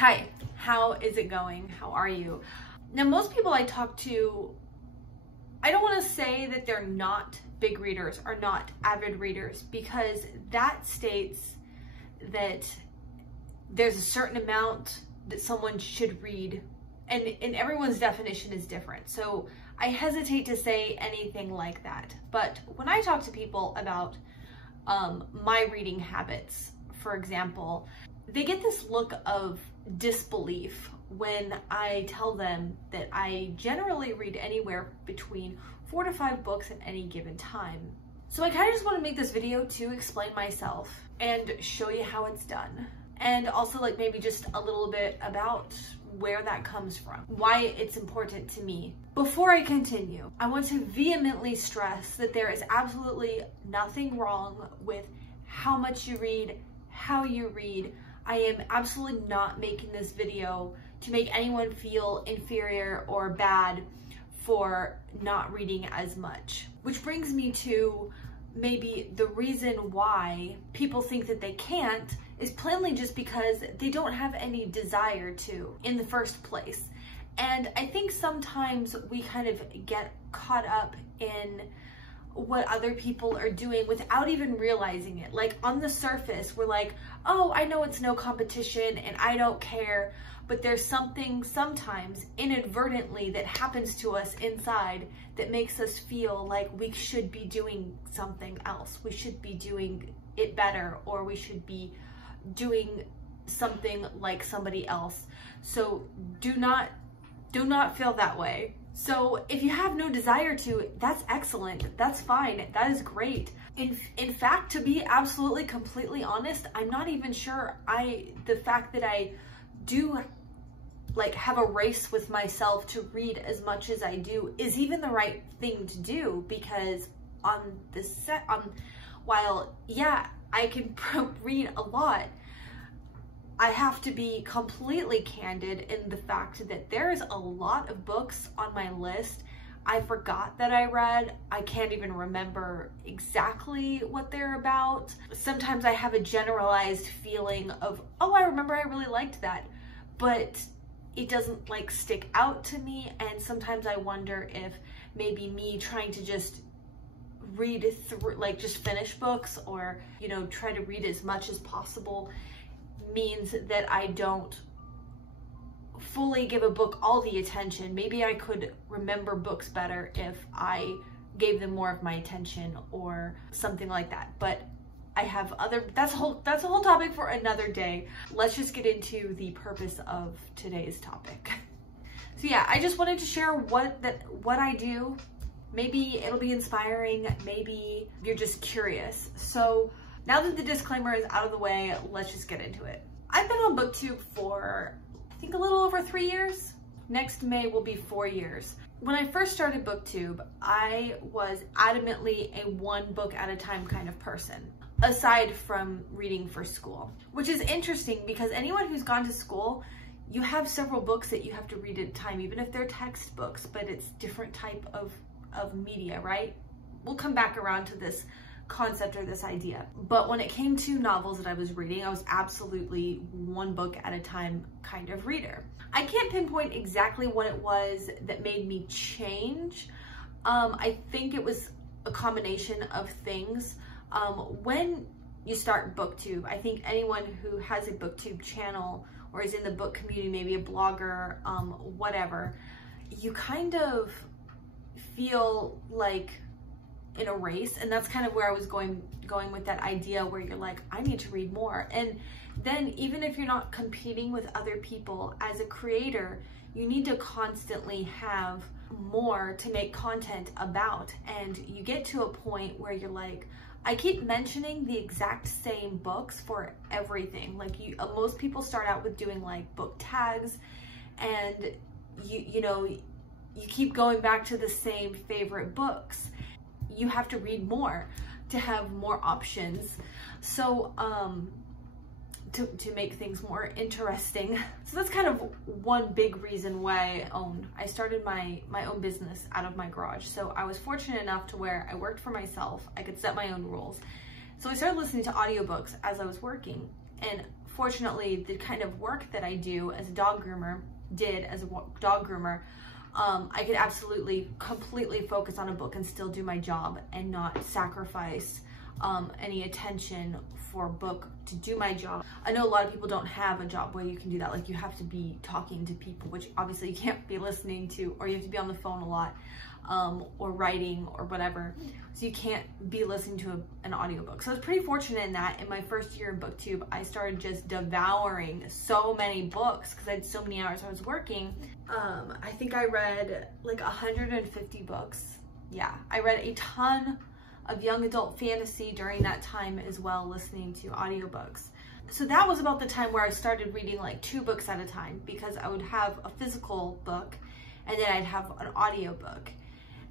Hi, how is it going? How are you? Now, most people I talk to, I don't want to say that they're not big readers or not avid readers, because that states that there's a certain amount that someone should read, and everyone's definition is different. So I hesitate to say anything like that. But when I talk to people about my reading habits, for example, they get this look of disbelief when I tell them that I generally read anywhere between 4 to 5 books at any given time. So I kind of just want to make this video to explain myself and show you how it's done. And also like maybe just a little bit about where that comes from, why it's important to me. Before I continue, I want to vehemently stress that there is absolutely nothing wrong with how much you read, how you read. I am absolutely not making this video to make anyone feel inferior or bad for not reading as much. Which brings me to maybe the reason why people think that they can't is plainly just because they don't have any desire to in the first place. And I think sometimes we kind of get caught up in what other people are doing without even realizing it. Like on the surface, we're like, oh, I know it's no competition and I don't care, but there's something sometimes inadvertently that happens to us inside that makes us feel like we should be doing something else. We should be doing it better, or we should be doing something like somebody else. So do not feel that way. So if you have no desire to, that's excellent. That's fine. That is great. In fact, to be absolutely completely honest, I'm not even sure the fact that I do like have a race with myself to read as much as I do is even the right thing to do, because while yeah, I can read a lot, I have to be completely candid in the fact that there's a lot of books on my list I forgot that I read. I can't even remember exactly what they're about. Sometimes I have a generalized feeling of, oh, I remember I really liked that, but it doesn't like stick out to me. And sometimes I wonder if maybe me trying to just read through, like just finish books, or, you know, try to read as much as possible means that I don't fully give a book all the attention. Maybe I could remember books better if I gave them more of my attention or something like that. But I have that's a whole topic for another day. Let's just get into the purpose of today's topic. So yeah, I just wanted to share what I do. Maybe it'll be inspiring, maybe you're just curious. So now that the disclaimer is out of the way, let's just get into it. I've been on BookTube for, I think, a little over 3 years. Next May will be 4 years. When I first started BookTube, I was adamantly a one book at a time kind of person, aside from reading for school, which is interesting because anyone who's gone to school, you have several books that you have to read at a time, even if they're textbooks, but it's different type of media, right? We'll come back around to this concept or this idea. But when it came to novels that I was reading, I was absolutely one book at a time kind of reader. I can't pinpoint exactly what it was that made me change. I think it was a combination of things. When you start BookTube, I think anyone who has a BookTube channel or is in the book community, maybe a blogger, whatever, you kind of feel like in a race, and that's kind of where I was going with that idea where you're like, I need to read more. And then even if you're not competing with other people as a creator, you need to constantly have more to make content about. And you get to a point where you're like, I keep mentioning the exact same books for everything. Like most people start out with doing like book tags, and you know, you keep going back to the same favorite books. You have to read more to have more options. So to make things more interesting. So that's kind of one big reason why I started my own business out of my garage. So I was fortunate enough to where I worked for myself. I could set my own rules. So I started listening to audiobooks as I was working. And unfortunately, the kind of work that I do as a dog groomer, I could absolutely completely focus on a book and still do my job and not sacrifice any attention for a book to do my job. I know a lot of people don't have a job where you can do that. Like, you have to be talking to people, which obviously you can't be listening to, or you have to be on the phone a lot, or writing or whatever. So you can't be listening to an audiobook. So I was pretty fortunate in that in my first year in booktube, I started just devouring so many books because I had so many hours I was working. I think I read like 150 books. Yeah, I read a ton of young adult fantasy during that time as well, listening to audiobooks. So that was about the time where I started reading like 2 books at a time, because I would have a physical book and then I'd have an audiobook.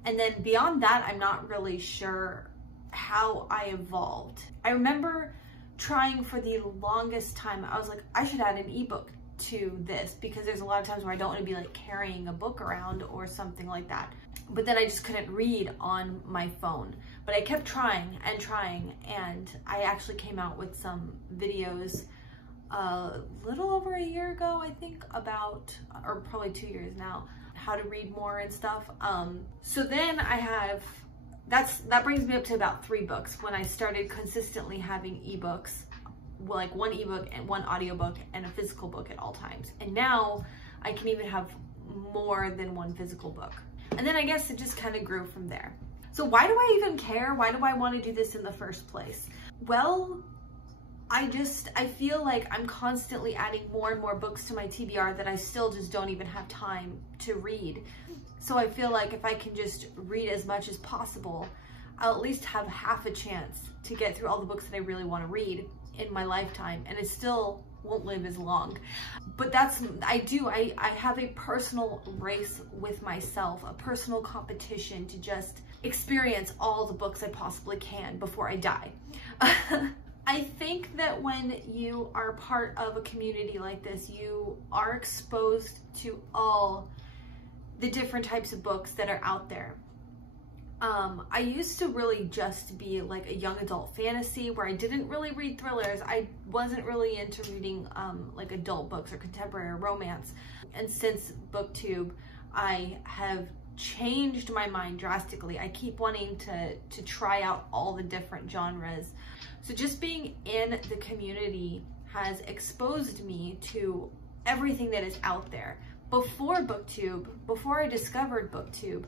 And then beyond that, I'm not really sure how I evolved. I remember trying for the longest time, I was like, I should add an ebook to this, because there's a lot of times where I don't want to be like carrying a book around or something like that. But then I just couldn't read on my phone. But I kept trying, and I actually came out with some videos a little over a year ago, I think, about, or probably 2 years now, how to read more and stuff. So then I have, that brings me up to about 3 books when I started consistently having ebooks, like 1 ebook and 1 audiobook and a physical book at all times. And now I can even have more than 1 physical book. And then I guess it just kind of grew from there. So why do I even care? Why do I want to do this in the first place? Well, I feel like I'm constantly adding more and more books to my TBR that I still just don't even have time to read. So I feel like if I can just read as much as possible, I'll at least have half a chance to get through all the books that I really want to read in my lifetime, and it still won't live as long. But I have a personal race with myself, a personal competition to just experience all the books I possibly can before I die. I think that when you are part of a community like this, you are exposed to all the different types of books that are out there. I used to really just be like a young adult fantasy where I didn't really read thrillers. I wasn't really into reading like adult books or contemporary romance. And since booktube, I have changed my mind drastically. I keep wanting to try out all the different genres. So just being in the community has exposed me to everything that is out there. Before booktube, before I discovered booktube,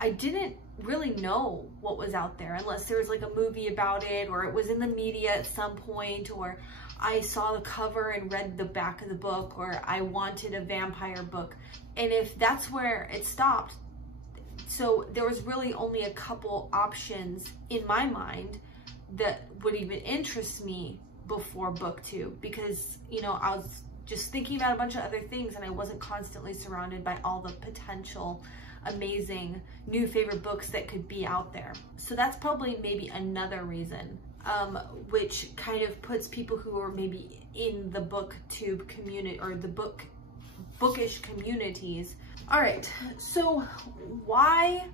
I didn't really know what was out there unless there was like a movie about it, or it was in the media at some point, or I saw the cover and read the back of the book, or I wanted a vampire book. And if that's where it stopped, so there was really only a couple options in my mind that would even interest me before booktube, because, you know, I was just thinking about a bunch of other things and I wasn't constantly surrounded by all the potential amazing new favorite books that could be out there. So that's probably maybe another reason, which kind of puts people who are maybe in the booktube community or the bookish communities. All right, so why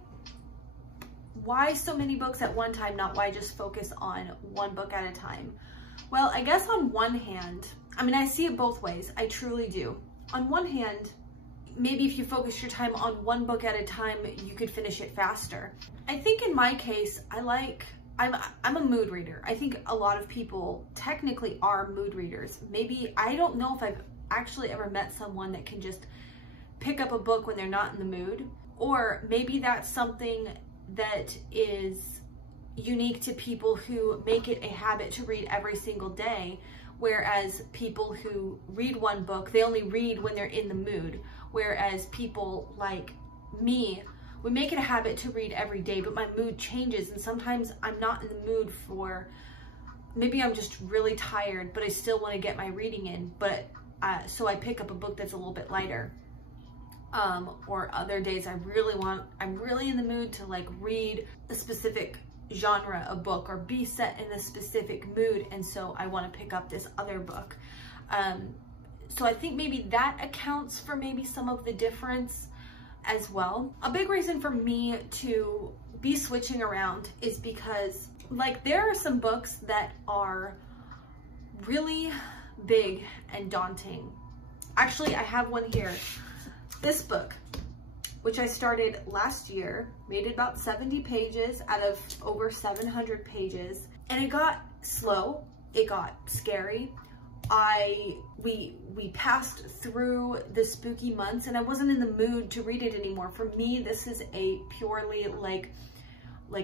so many books at one time? Not why just focus on 1 book at a time? Well, I guess on one hand, I mean, I see it both ways. I truly do. On one hand, maybe if you focus your time on 1 book at a time, you could finish it faster. I think in my case, I'm a mood reader. I think a lot of people technically are mood readers. Maybe, I don't know if I've actually ever met someone that can just pick up a book when they're not in the mood, or maybe that's something that is unique to people who make it a habit to read every single day, whereas people who read 1 book, they only read when they're in the mood. Whereas people like me, we make it a habit to read every day, but my mood changes, and sometimes I'm not in the mood for, maybe I'm just really tired, but I still want to get my reading in, but so I pick up a book that's a little bit lighter. Or other days I'm really in the mood to like read a specific genre of book or be set in a specific mood, and so I want to pick up this other book. So I think maybe that accounts for maybe some of the difference as well. A big reason for me to be switching around is because, like, there are some books that are really big and daunting. Actually, I have one here. This book, which I started last year, made it about 70 pages out of over 700 pages. And it got slow, it got scary. We passed through the spooky months and I wasn't in the mood to read it anymore. For me, this is a purely like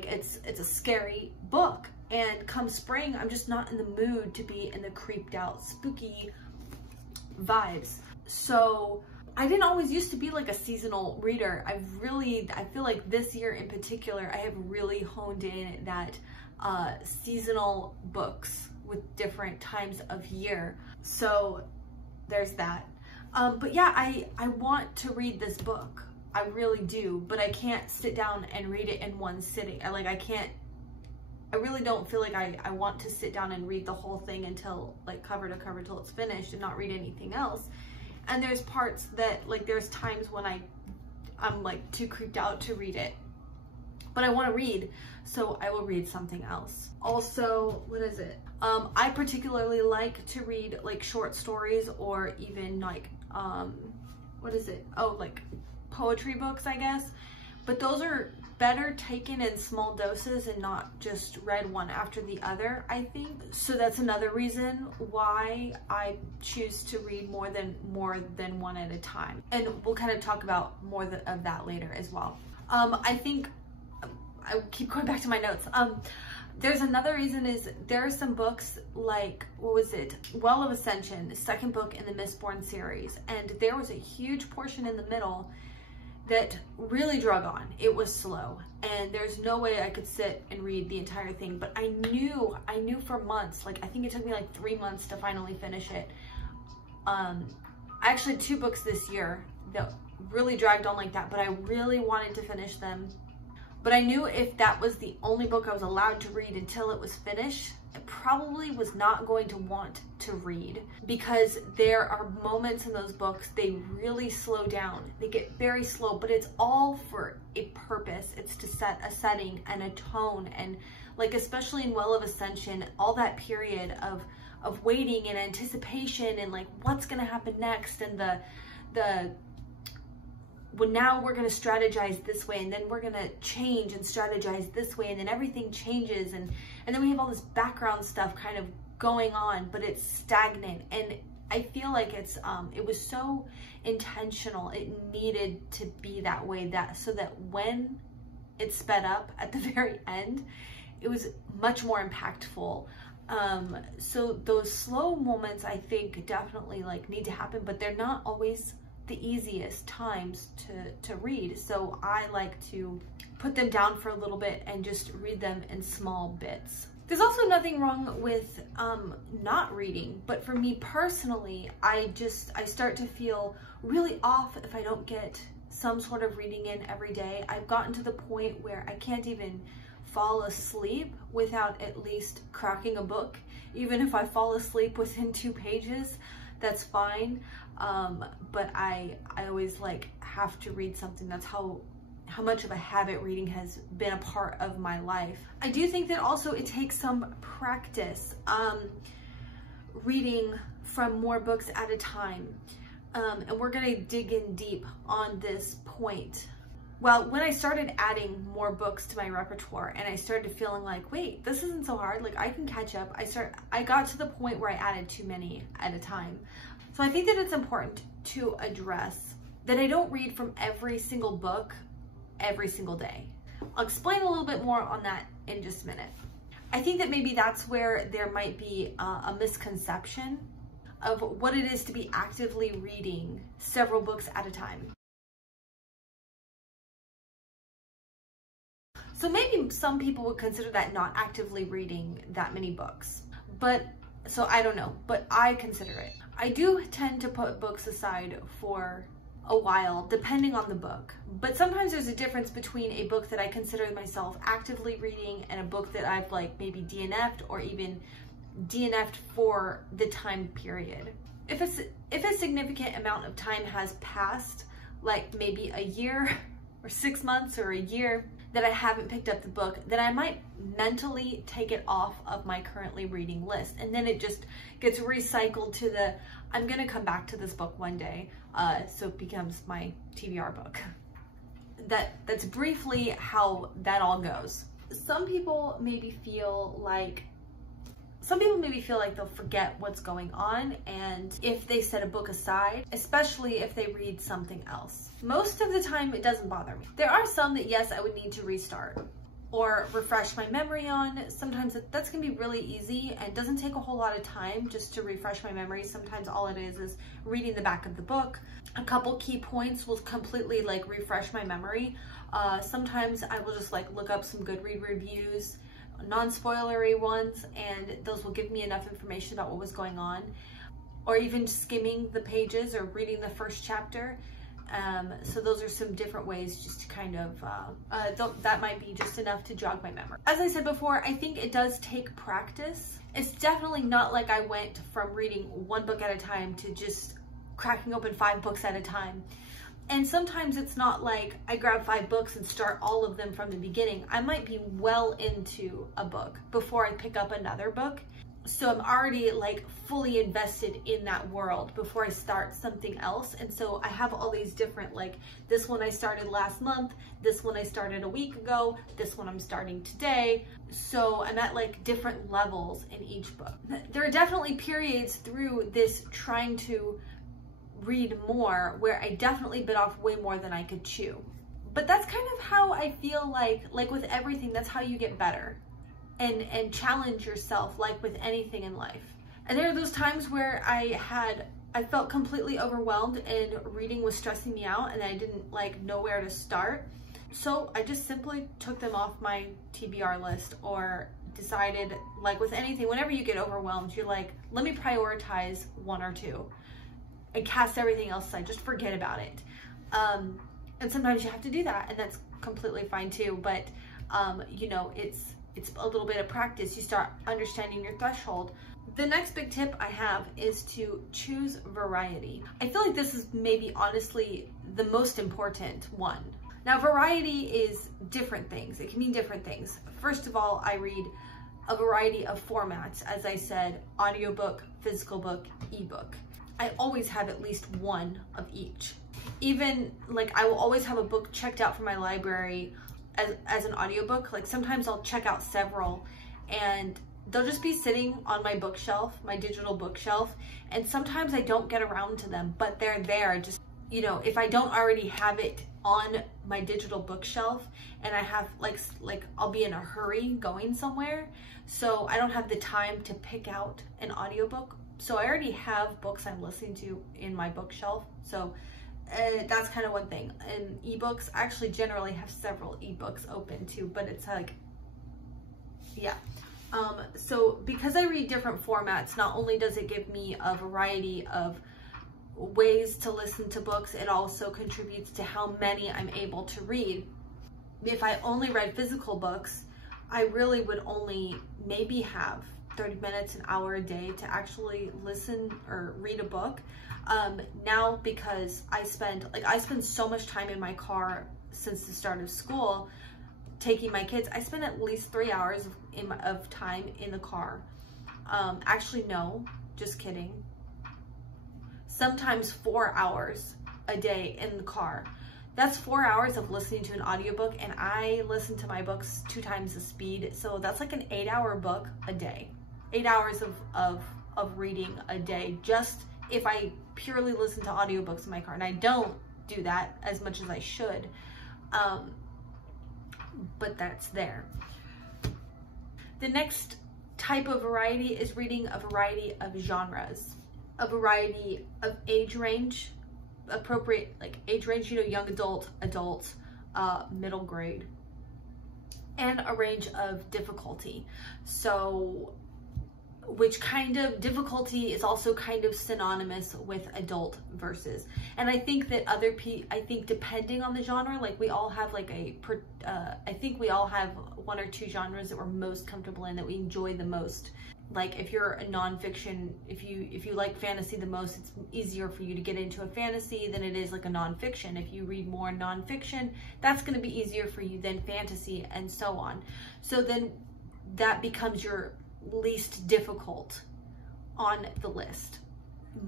it's a scary book. And come spring, I'm just not in the mood to be in the creeped out, spooky vibes. So I didn't always used to be like a seasonal reader. I feel like this year in particular, I have really honed in that seasonal books with different times of year. So there's that. But yeah, I want to read this book. I really do, but I can't sit down and read it in one sitting. I really don't feel like I want to sit down and read the whole thing until like cover to cover till it's finished and not read anything else. And there's parts that like there's times when I'm like too creeped out to read it, but I want to read, so I will read something else. Also, what is it? I particularly like to read like short stories or even like what is it? Oh, like poetry books, I guess. But those are better taken in small doses and not just read one after the other, I think. So that's another reason why I choose to read more than one at a time. And we'll kind of talk about more of that later as well. I think I keep going back to my notes. There's another reason is there are some books like, what was it? Well of Ascension, the second book in the Mistborn series. And there was a huge portion in the middle that really drug on. It was slow and there's no way I could sit and read the entire thing, but I knew for months, like I think it took me like 3 months to finally finish it. I actually had 2 books this year that really dragged on like that, but I really wanted to finish them. But I knew if that was the only book I was allowed to read until it was finished, I probably was not going to want to read, because there are moments in those books, they really slow down. They get very slow, but it's all for a purpose. It's to set a setting and a tone. And like, especially in Well of Ascension, all that period of waiting and anticipation and like what's going to happen next, and well, now we're going to strategize this way, and then we're going to change and strategize this way, and then everything changes, and then we have all this background stuff kind of going on, but it's stagnant. And I feel like it was so intentional. It needed to be that way, so that when it sped up at the very end, it was much more impactful. So those slow moments, I think, definitely like need to happen, but they're not always the easiest times to read. So I like to put them down for a little bit and just read them in small bits. There's also nothing wrong with not reading, but for me personally, I start to feel really off if I don't get some sort of reading in every day. I've gotten to the point where I can't even fall asleep without at least cracking a book. Even if I fall asleep within 2 pages, that's fine. But I always like have to read something. That's how much of a habit reading has been a part of my life. I do think that also it takes some practice reading from more books at a time. And we're gonna dig in deep on this point. Well, when I started adding more books to my repertoire and I started feeling like, wait, this isn't so hard, like I can catch up, I got to the point where I added too many at a time. So I think that it's important to address that I don't read from every single book every single day. I'll explain a little bit more on that in just a minute. I think that maybe that's where there might be a misconception of what it is to be actively reading several books at a time. So maybe some people would consider that not actively reading that many books, but so I don't know, but I consider it. I do tend to put books aside for a while, depending on the book. But sometimes there's a difference between a book that I consider myself actively reading and a book that I've like maybe DNF'd or even DNF'd for the time period. If a significant amount of time has passed, like maybe a year or 6 months or a year, that I haven't picked up the book, then I might mentally take it off of my currently reading list. And then it just gets recycled to the, I'm gonna come back to this book one day. So it becomes my TBR book. That's briefly how that all goes. Some people maybe feel like they'll forget what's going on, and if they set a book aside, especially if they read something else. Most of the time, it doesn't bother me. There are some that, yes, I would need to restart or refresh my memory on. Sometimes that's gonna be really easy and doesn't take a whole lot of time just to refresh my memory. Sometimes all it is reading the back of the book. A couple key points will completely like refresh my memory. Sometimes I will just like look up some Goodread reviews, non-spoilery ones, and those will give me enough information about what was going on, or even skimming the pages or reading the first chapter. So those are some different ways just to kind of, that might be just enough to jog my memory. As I said before, I think it does take practice. It's definitely not like I went from reading one book at a time to just cracking open 5 books at a time. And sometimes it's not like I grab 5 books and start all of them from the beginning. I might be well into a book before I pick up another book. So I'm already like fully invested in that world before I start something else. And so I have all these different, like this one I started last month, this one I started a week ago, this one I'm starting today. So I'm at like different levels in each book. There are definitely periods through this trying to read more where I definitely bit off way more than I could chew. But that's kind of how I feel like with everything, that's how you get better and challenge yourself, like with anything in life. And there are those times where I felt completely overwhelmed and reading was stressing me out and I didn't like know where to start. So I just simply took them off my TBR list, or decided, like with anything, whenever you get overwhelmed, you're like, let me prioritize 1 or 2 and cast everything else aside, just forget about it. And sometimes you have to do that, and that's completely fine too. But you know, it's a little bit of practice. You start understanding your threshold. The next big tip I have is to choose variety. I feel like this is maybe honestly the most important one. Now, variety is different things. It can mean different things. First of all, I read a variety of formats. As I said, audiobook, physical book, ebook. I always have at least one of each. Even like I will always have a book checked out from my library as an audiobook. Like sometimes I'll check out several and they'll just be sitting on my bookshelf, my digital bookshelf. And sometimes I don't get around to them, but they're there. Just, you know, if I don't already have it on my digital bookshelf and I have like I'll be in a hurry going somewhere, so I don't have the time to pick out an audiobook. So I already have books I'm listening to in my bookshelf. So that's kind of one thing. And ebooks, I actually generally have several ebooks open too, but it's like, yeah. So because I read different formats, not only does it give me a variety of ways to listen to books, it also contributes to how many I'm able to read. If I only read physical books, I really would only maybe have 30 minutes, an hour a day to actually listen or read a book. Now, because I spend so much time in my car since the start of school, taking my kids, I spend at least 3 hours of time in the car. Actually, no, just kidding. Sometimes 4 hours a day in the car. That's 4 hours of listening to an audiobook, and I listen to my books 2 times the speed. So that's like an 8-hour book a day. 8 hours of reading a day, just if I purely listen to audiobooks in my car. And I don't do that as much as I should, but that's there. The next type of variety is reading a variety of genres, a variety of age range, appropriate like age range, you know, young adult, middle grade, and a range of difficulty. So which kind of difficulty is also kind of synonymous with adult verses. And I think that I think depending on the genre, like we all have like I think we all have 1 or 2 genres that we're most comfortable in, that we enjoy the most. like if you're a nonfiction, if you like fantasy the most, it's easier for you to get into a fantasy than it is like a nonfiction. If you read more nonfiction, that's going to be easier for you than fantasy, and so on. So then that becomes your least difficult on the list,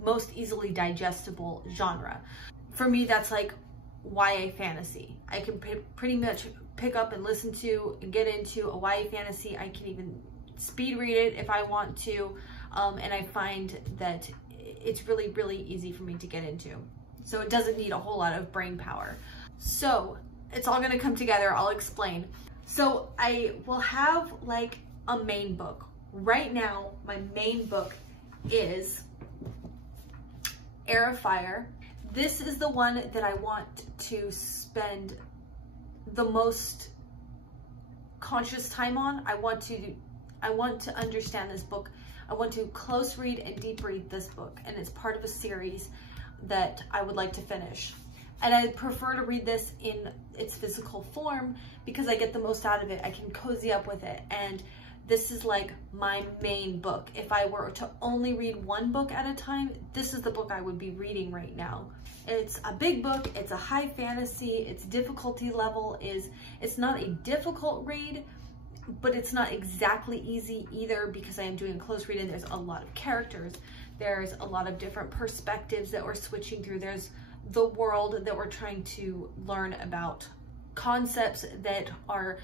most easily digestible genre. For me, that's like YA fantasy. I can pretty much pick up and listen to and get into a YA fantasy. I can even speed read it if I want to, and I find that it's really, really easy for me to get into. So it doesn't need a whole lot of brain power. So it's all gonna come together, I'll explain. So I will have like a main book. Right now, my main book is Heir of Fire. This is the one that I want to spend the most conscious time on. I want to understand this book. I want to close read and deep read this book, and it's part of a series that I would like to finish. And I prefer to read this in its physical form because I get the most out of it. I can cozy up with it, and this is like my main book. If I were to only read one book at a time, this is the book I would be reading right now. It's a big book, it's a high fantasy, its difficulty level it's not a difficult read, but it's not exactly easy either because I am doing a close read and there's a lot of characters. There's a lot of different perspectives that we're switching through. There's the world that we're trying to learn about, concepts that are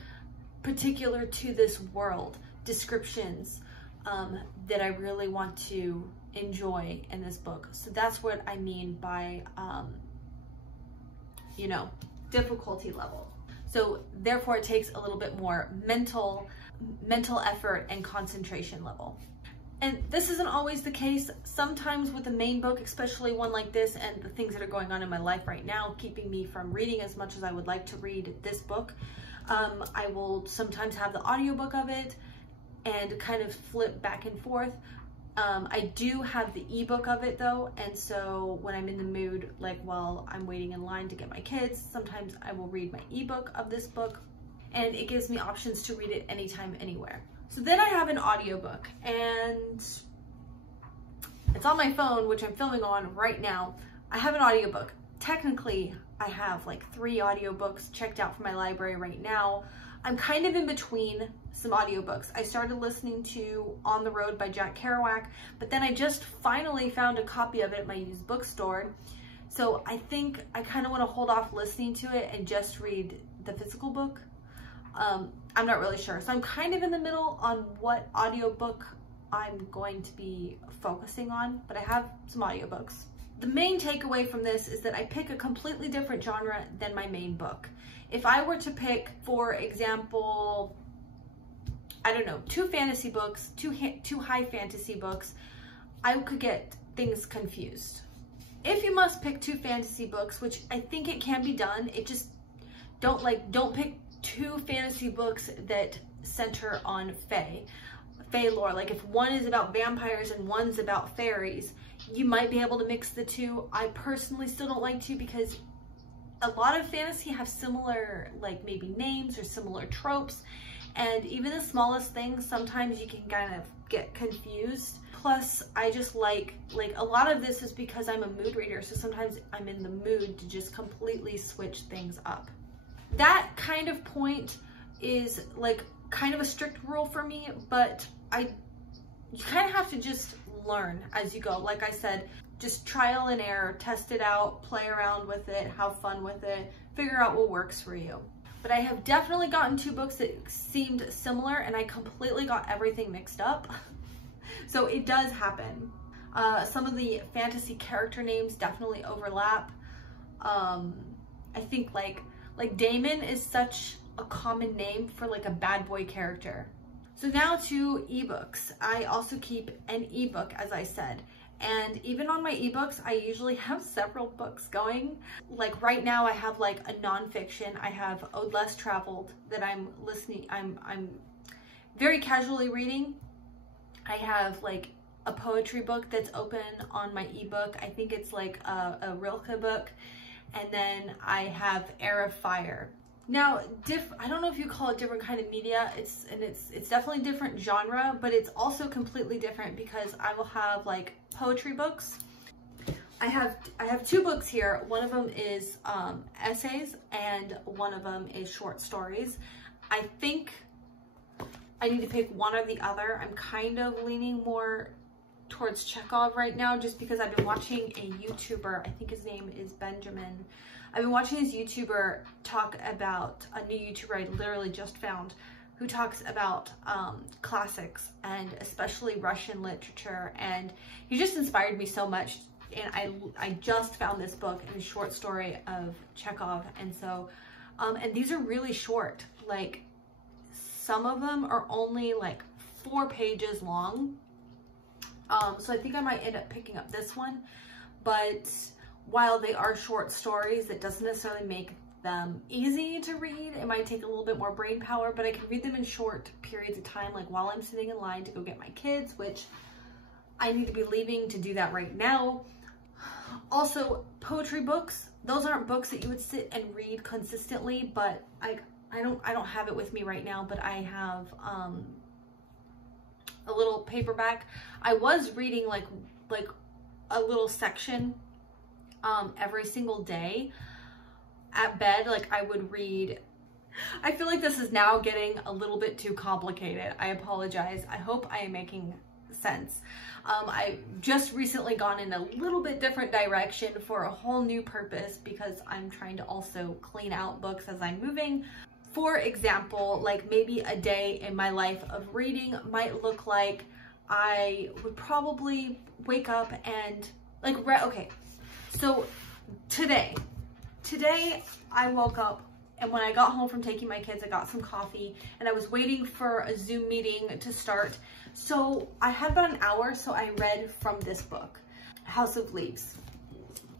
particular to this world, descriptions that I really want to enjoy in this book. So that's what I mean by, you know, difficulty level. So therefore it takes a little bit more mental effort and concentration level. And this isn't always the case. Sometimes with a main book, especially one like this and the things that are going on in my life right now, keeping me from reading as much as I would like to read this book, I will sometimes have the audiobook of it and kind of flip back and forth. I do have the ebook of it though, and so when I'm in the mood, like while I'm waiting in line to get my kids, sometimes I will read my ebook of this book, and it gives me options to read it anytime, anywhere. So then I have an audiobook, and it's on my phone, which I'm filming on right now. I have an audiobook. Technically, I have like 3 audiobooks checked out from my library right now. I'm kind of in between some audiobooks. I started listening to On the Road by Jack Kerouac, but then I just finally found a copy of it at my used bookstore. So I think I kind of want to hold off listening to it and just read the physical book. I'm not really sure. So I'm kind of in the middle on what audiobook I'm going to be focusing on, but I have some audiobooks. The main takeaway from this is that I pick a completely different genre than my main book. If I were to pick, for example, I don't know, 2 fantasy books, 2 high fantasy books, I could get things confused. If you must pick 2 fantasy books, which I think it can be done, it just don't pick 2 fantasy books that center on fae lore. Like if one is about vampires and one's about fairies, you might be able to mix the 2. I personally still don't like to because a lot of fantasy have similar, like maybe names or similar tropes, and even the smallest things, sometimes you can kind of get confused. Plus, I just like a lot of this is because I'm a mood reader, so sometimes I'm in the mood to just completely switch things up. That kind of point is like kind of a strict rule for me, but you kind of have to just learn as you go. Like I said, just trial and error, test it out, play around with it, have fun with it, figure out what works for you. But I have definitely gotten 2 books that seemed similar and I completely got everything mixed up. So it does happen. Some of the fantasy character names definitely overlap. I think like Damon is such a common name for like a bad boy character. So now to ebooks. I also keep an ebook, as I said. And even on my ebooks, I usually have several books going. Like right now I have like a nonfiction. I have Ode Less Traveled that I'm very casually reading. I have like a poetry book that's open on my ebook. I think it's like a Rilke book. And then I have Heir of Fire. Now, I don't know if you call it different kind of media. It's definitely different genre, but it's also completely different because I will have like poetry books. I have two books here. One of them is essays and one of them is short stories. I think I need to pick one or the other. I'm kind of leaning more towards Chekhov right now just because I've been watching a YouTuber, I think his name is Benjamin. I've been watching this YouTuber talk about, a new YouTuber I literally just found, who talks about classics and especially Russian literature, and he just inspired me so much. And I just found this book and a short story of Chekhov, and so and these are really short. Like some of them are only like 4 pages long. So I think I might end up picking up this one, but while they are short stories, it doesn't necessarily make them easy to read. It might take a little bit more brain power, but I can read them in short periods of time, like while I'm sitting in line to go get my kids, which I need to be leaving to do that right now. Also, poetry books, those aren't books that you would sit and read consistently, but I don't have it with me right now, but I have a little paperback. I was reading like a little section every single day at bed. Like I would read. I feel like this is now getting a little bit too complicated. I apologize. I hope I am making sense. I just recently gone in a little bit different direction for a whole new purpose because I'm trying to also clean out books as I'm moving. For example, like maybe a day in my life of reading might look like I would probably wake up and like, okay, so today I woke up, and when I got home from taking my kids, I got some coffee and I was waiting for a Zoom meeting to start. So I had about an hour, so I read from this book, House of Leaves.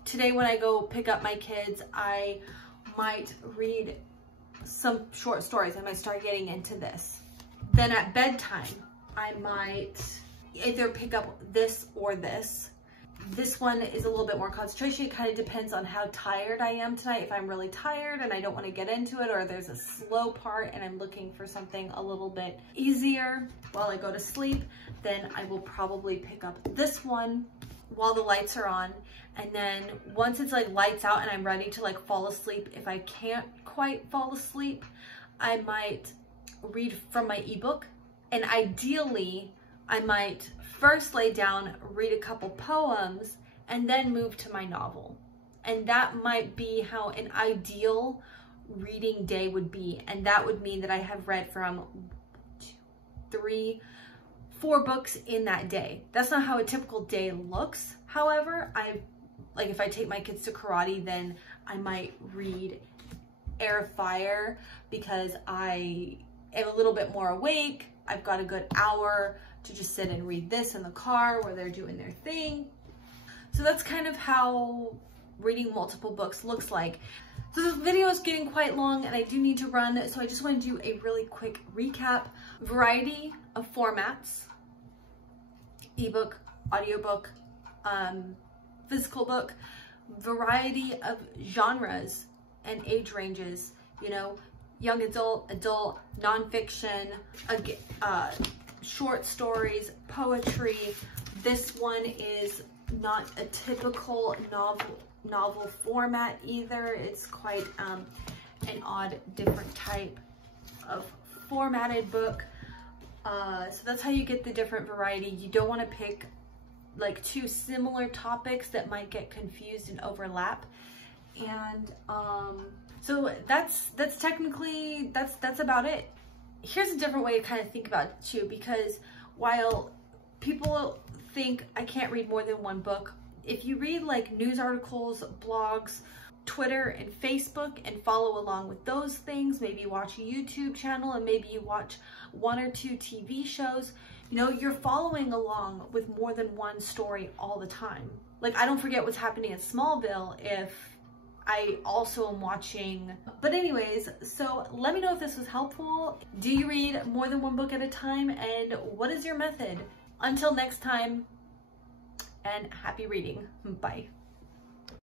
Today when I go pick up my kids, I might read some short stories. I might start getting into this. Then at bedtime, I might either pick up this or this. This one is a little bit more concentration. It kind of depends on how tired I am tonight. If I'm really tired and I don't want to get into it, or there's a slow part and I'm looking for something a little bit easier while I go to sleep, then I will probably pick up this one while the lights are on. And then once it's like lights out and I'm ready to like fall asleep, if I can't quite fall asleep, I might read from my ebook. And ideally, I might first lay down, read a couple poems, and then move to my novel. And that might be how an ideal reading day would be. And that would mean that I have read from 3, 4 books in that day. That's not how a typical day looks. However, like if I take my kids to karate, then I might read Air of Fire because I am a little bit more awake. I've got a good hour to just sit and read this in the car where they're doing their thing. So that's kind of how reading multiple books looks like. So this video is getting quite long and I do need to run, so I just want to do a really quick recap. Variety of formats: ebook, audiobook, physical book. Variety of genres and age ranges, you know, young adult, adult, nonfiction, short stories, poetry. This one is not a typical novel format either. It's quite an odd, different type of formatted book. So that's how you get the different variety. You don't want to pick like 2 similar topics that might get confused and overlap. And so that's technically, that's about it. Here's a different way to kind of think about it too, because while people think I can't read more than 1 book, if you read like news articles, blogs, Twitter and Facebook and follow along with those things, maybe watch a YouTube channel and maybe you watch 1 or 2 TV shows, you know, you're following along with more than 1 story all the time. Like I don't forget what's happening in Smallville if I also am watching. But anyways, so let me know if this was helpful. Do you read more than 1 book at a time, and what is your method? Until next time, and happy reading. Bye.